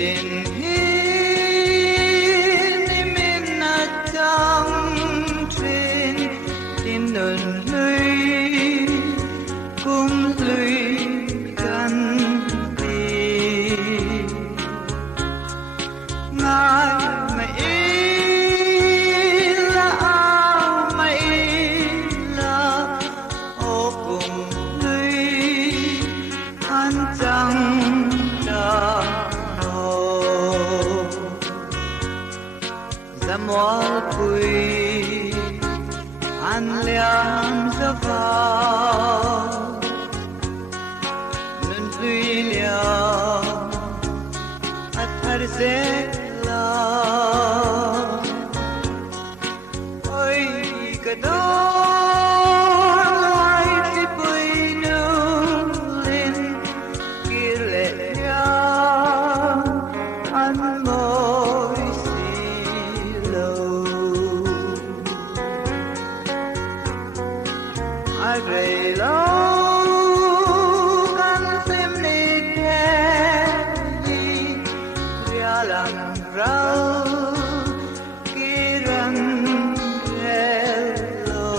tình hiên mình trong trên tin đơn lưới cũng lưới căn đi ngài mày là mày là ô cùng lưới an chẳng Moi puis an liam sa vào nun lui liam at har se la oi ka do lai ti pui nu lin kile ya an moi I pray lâu căn xem nít đi ria lang rau kiran hello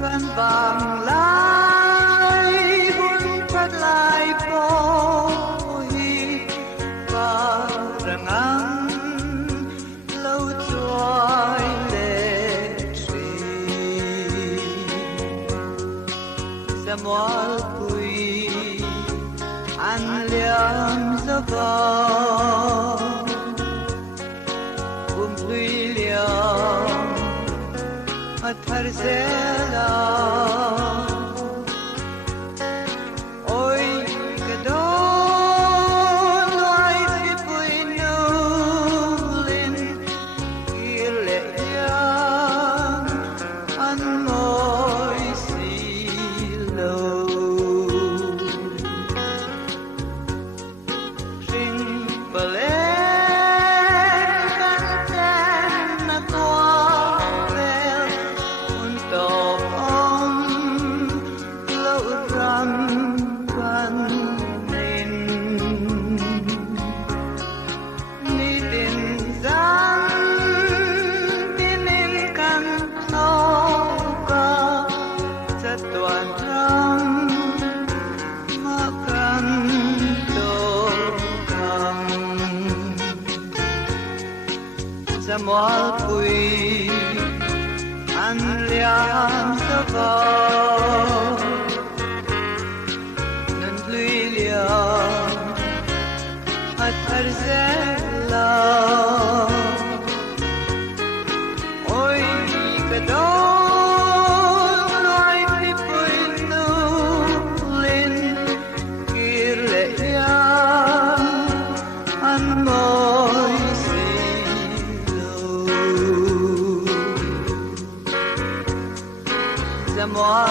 căn vàng lai hun phát lai po hi và răng ăn lâu trôi Moi puis an liam sa vào lui liam at har se la oi ka do lai ti pui nu lin kile ya an moi Moi puis an liam sa vào nun lui liam at har se la oi ka do lai ti pui nu lin kile ya an moi Moi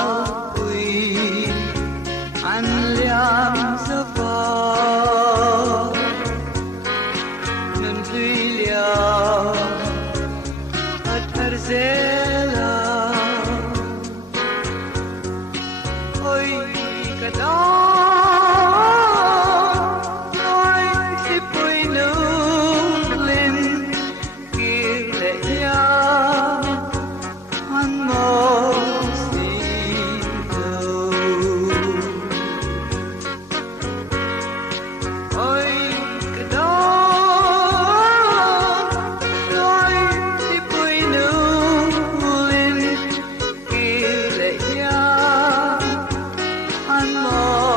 puis an liam sa vào nun lui liam at har se la oi ka do lai ti pui nu lin kile ya an moi more.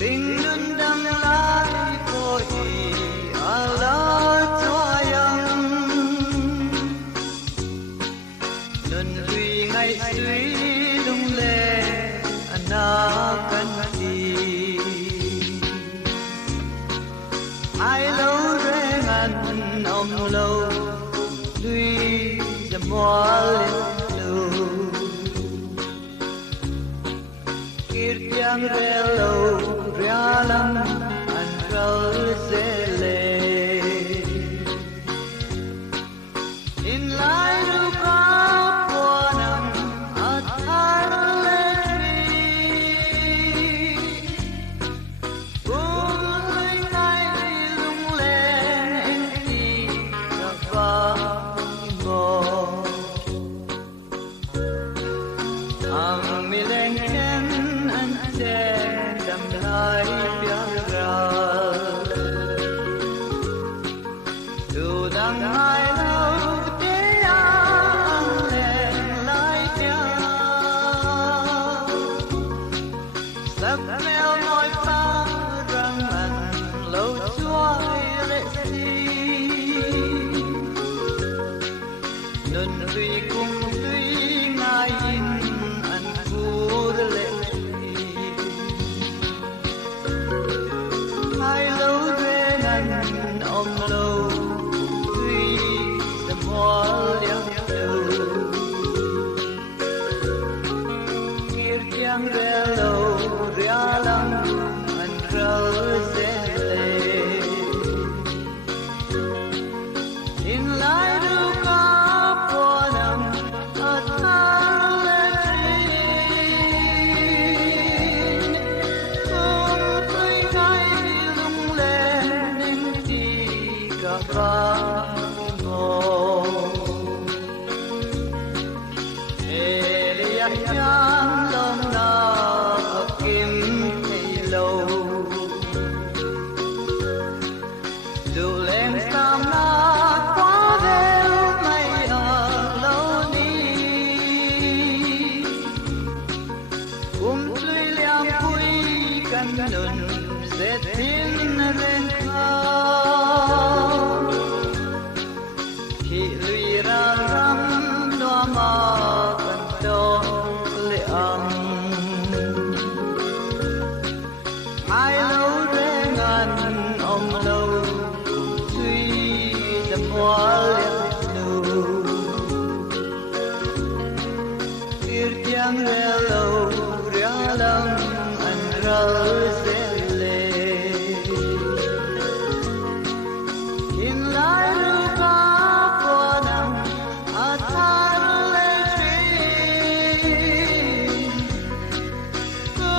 tình luôn đắm lái vội à la ông lâu tuyจะมัวเลี้ยงดูคิดยังเร็วเรียลำอันเราเสเลอินไลรูปภาพวัวนำอัตตาเลบุญในลุงเลนที่กับฟ้าโมมีแรงแค้นอันแจ้งดำลายเพียงเราดูดังไห้เราเดียงแรงลายเดียวสักแมวน้อยฟ้ารังมันเราช่วยเล็กสีนุ่นรีกุ้งรีง่ายอินอันกูเล็กให้เราเรนันอมโลรีสมอเลี้ยงดูคิดยังเร็วเรียลำอันเราเสเลอินไลรูกาปวนำอัตตาเลกุมตุยไงลุงเลนนิ่งที่กับฟ้าโมเอเลียยังลงนากิมให้โลดูแลสามนาคว้าเร็วไม่อาเหล่านี้กุมตุยเลี้ยงคุยกันนุนเสร็จสิ้นเรื่องข่าวที่ลุยรารำดัวมากันโตเลี้ยงให้เราเรงอันอมโลคุยจะมัวเลี้ยงดูคิดยังเร็วเรียลำอันเราเสเลอินไลรูปภาพวัวนำอัตตาเลฟีกุ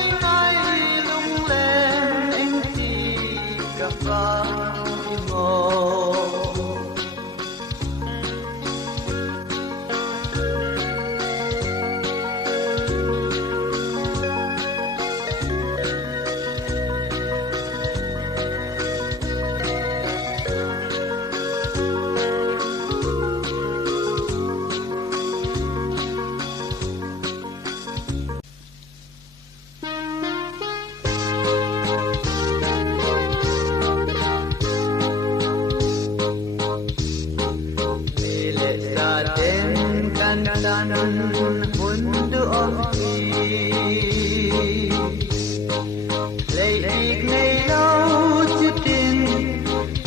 ยไงลุงเลนเองที่กับฟ้าโมdan untuk ông lấy ít ngày lâu chưa tin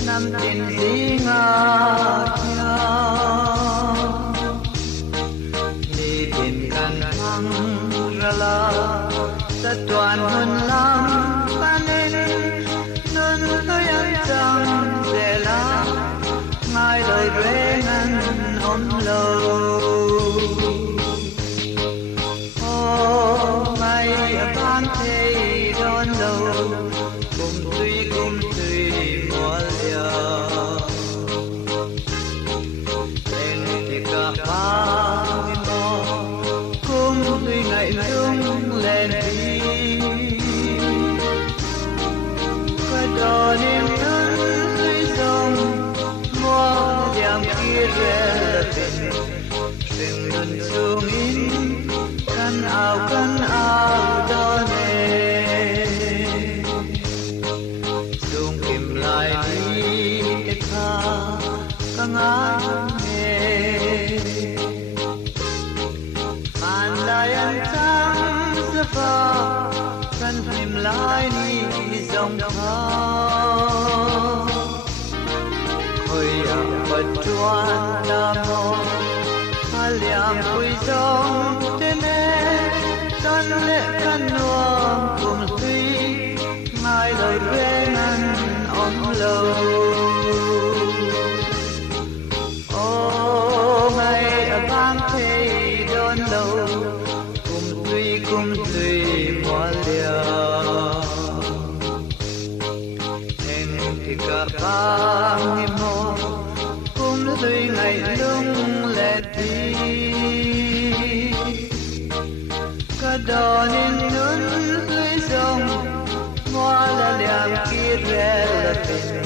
năm tin gì ngà đi tin căn thăng ra la ta toàn hơn lắm ta nên nên tôi ăn chẳng để la ngay lời rẽ ngăn ôm lâu ban thế đón đầu cùng tùy mua liều lên thì cả ba mươi mò cùng tùy ngày lung lên đi quay đò niềm thân tùy sông mua giảm kia rẽ tình rừng đơn xuống in căn áo đó nè dùng kìm lại đi cái tha căng áo nè màn lại ăn trắng giữa pha căn kìm lại đi dòng thao hơi bật chuan nam mô liam vui dòng tên tân lệ căn nuông cùng suy mai lời quê ngăn ôm lâu ô ngày ở bang thế đón lâu cùng suy hoa liao em thì cả bang em mô cùng suy ngày lung lệ đi cả đò nên nướng dưới sông hoa là liang kia rẽ là tình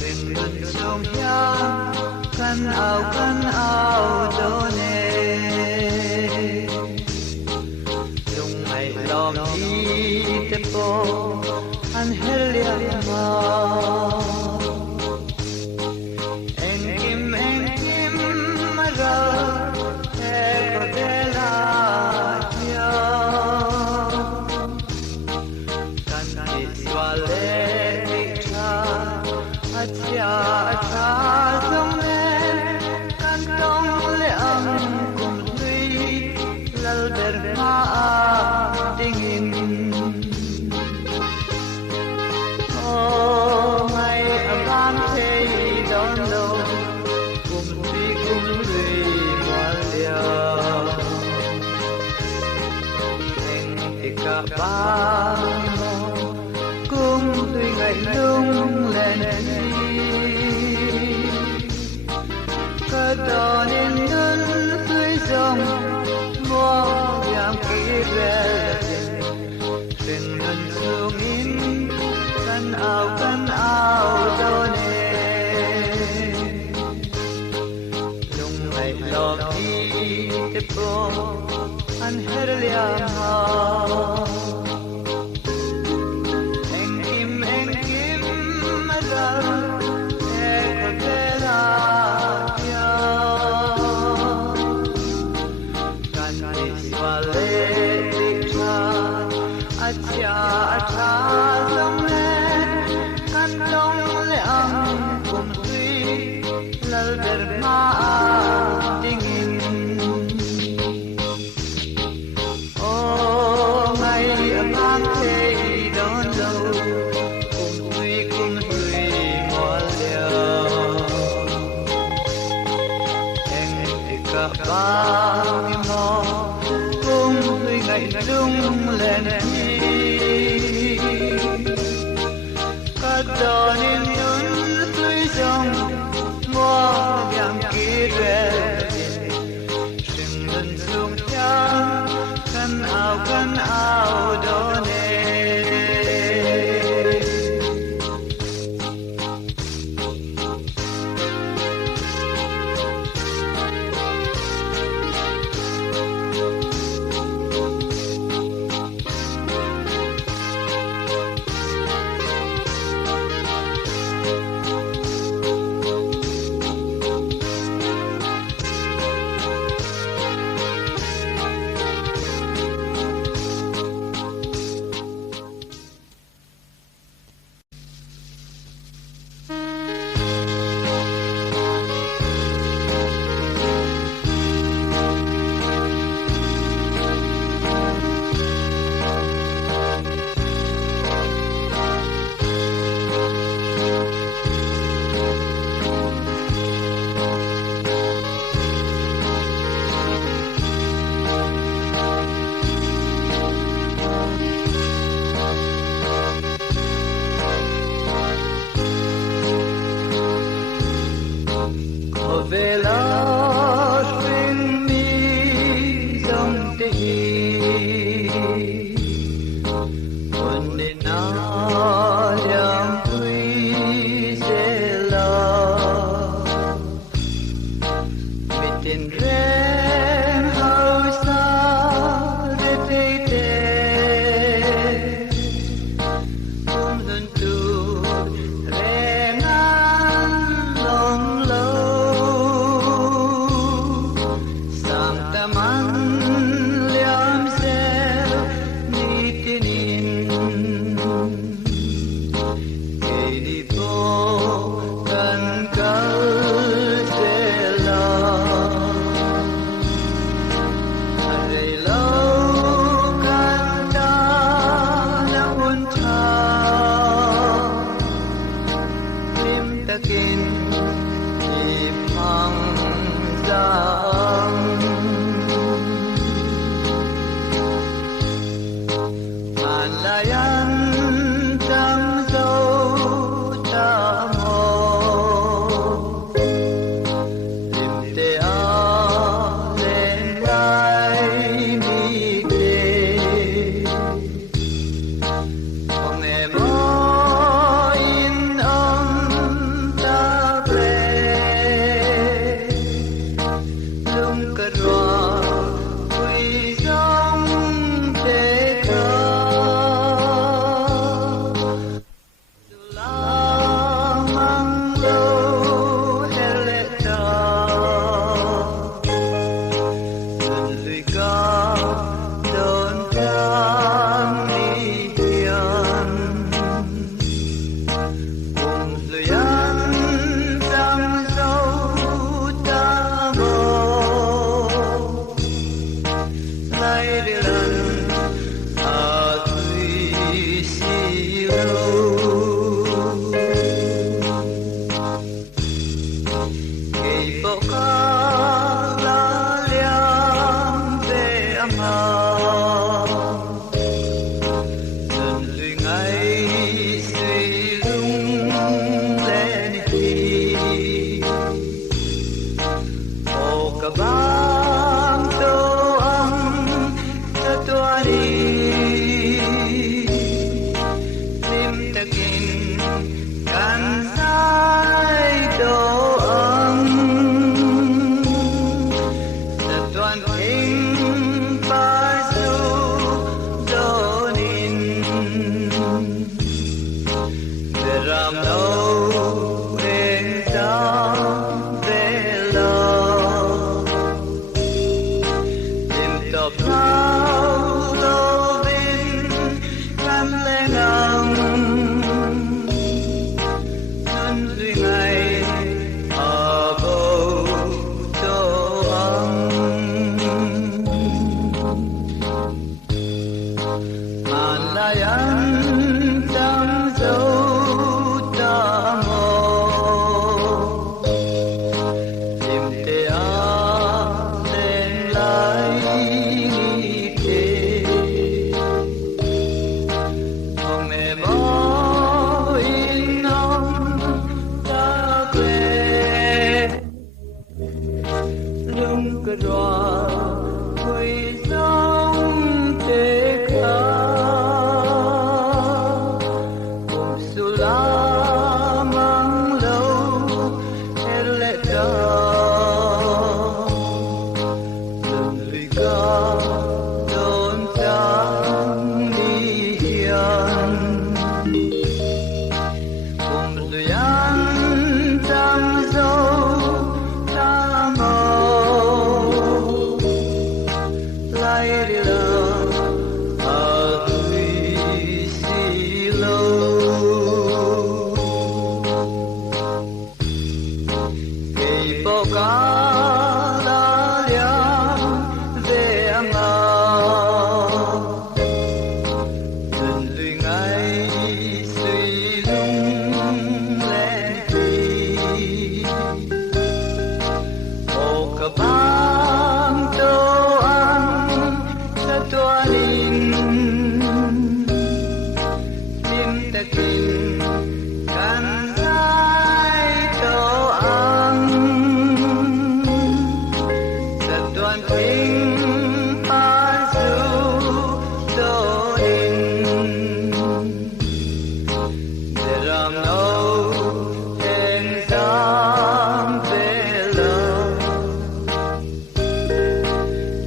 trên bên sông giang căn áo đô nê dùng ngày lòng đi tế bố anh hết liang màu anh kim mà ra thế có thể là nhau căn đi xóa lệ đi cha cha dòng lên căn đông lệ âm cùng duy lal ber ma dingin oh ngày abang thế đón lâu cùng duy hoa liao anh thì cả ba cùng duy ngày lung lên cả đò nên ngân dưới dòng mua vàng kỹ về trên ngân xuống in căn áo đô nê lung ngày lòng đi tế bố anh hết liang hao anh kim mà ra thế có thể là nhau căn đi xóa lệ đi cha dòng lên căn đông lệ âm cùng duy lal ber ma dingin ô ngày bang thế đón lâu cùng duy hoa liao anh thì cả bang mò cùng duy ngày lung lên cả đò nên nhún dưới dòng mua vàng kia về rừng lần xuống trắng căn áo đô nê lâu giang malayan trăng dâu cha mồ tìm tê a lên lai mi tê ông em in ông ta về lung cờ roa quy dòng tê thơ la mang lâu hele ta dần lùi ca đón trăng đi hiền cùng lùi ăn trăng dâu ta mồ lại đi lần à tùy xì lâu kể bộ ca la liang về âm hà dần lùi ngày suy lung lên đi ô cả bang tô âm ta tua đi lim ta kinh can sai đồ âm ta tuan kinh ba su đồ nín về ram đâu em ta về lo tìm tập nào đâu bên ngắm lên ngắm ngân duy ngày ở bầu tô ấm malayan trăng dâu ta mồ tìm tê a lên lai ni tê ông em in ông ta quê lung cờ roa quy dòng tê khá cùng su la mang lâu hele ta dần lùi ca đón trăng đi hiền cùng lùi ăn trăng dâu ta mồ lại đi lần ở tùy xì lâu kể bộ ca la liang về âm hà dần lùi ngày suy lung lên đi ô cả bang tô ăn ta tua nín lim ta kinh can sai đồ ăn ta tuan kinh ba su đồ nín để ram đâu em dám về lo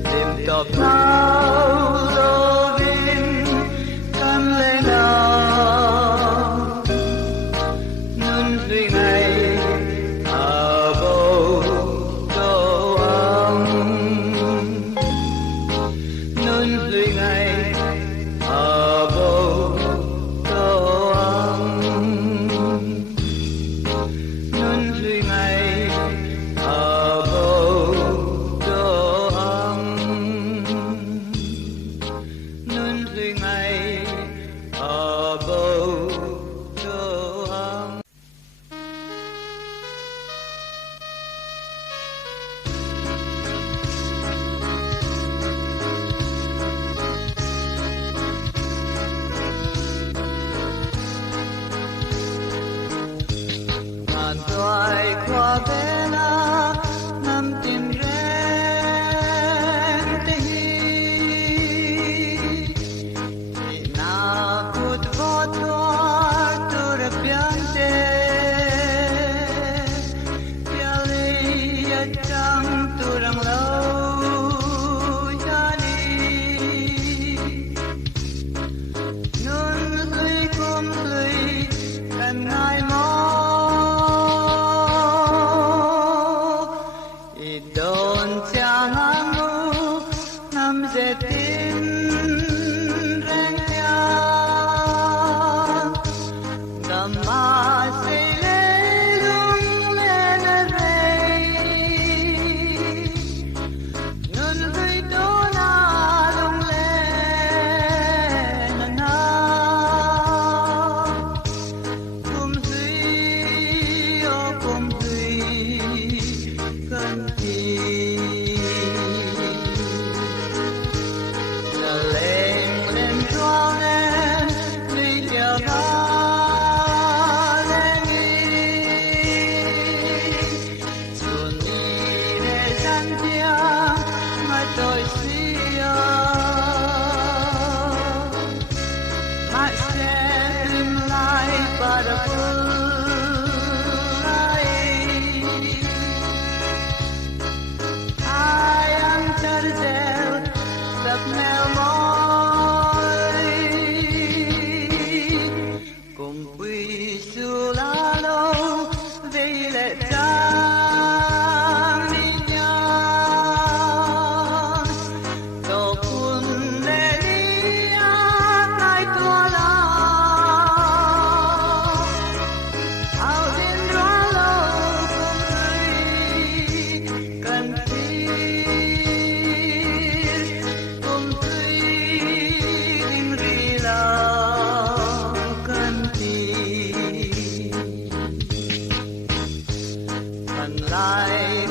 tìm tập nào đâu bên can lên nào nun duy ngày ở bầu tô ấm nun duy ngày ở bầu tô ấm nun duy toại qua bé na nằm tin ren te hi na put vot tu rapiante piali chang tu rang lâu yani nun lui kum lui kan ngai mo Don changamu nam zetin rengya gamma sele lung lena rei nun vui dona lung lena na kum zui o kum zui kan lại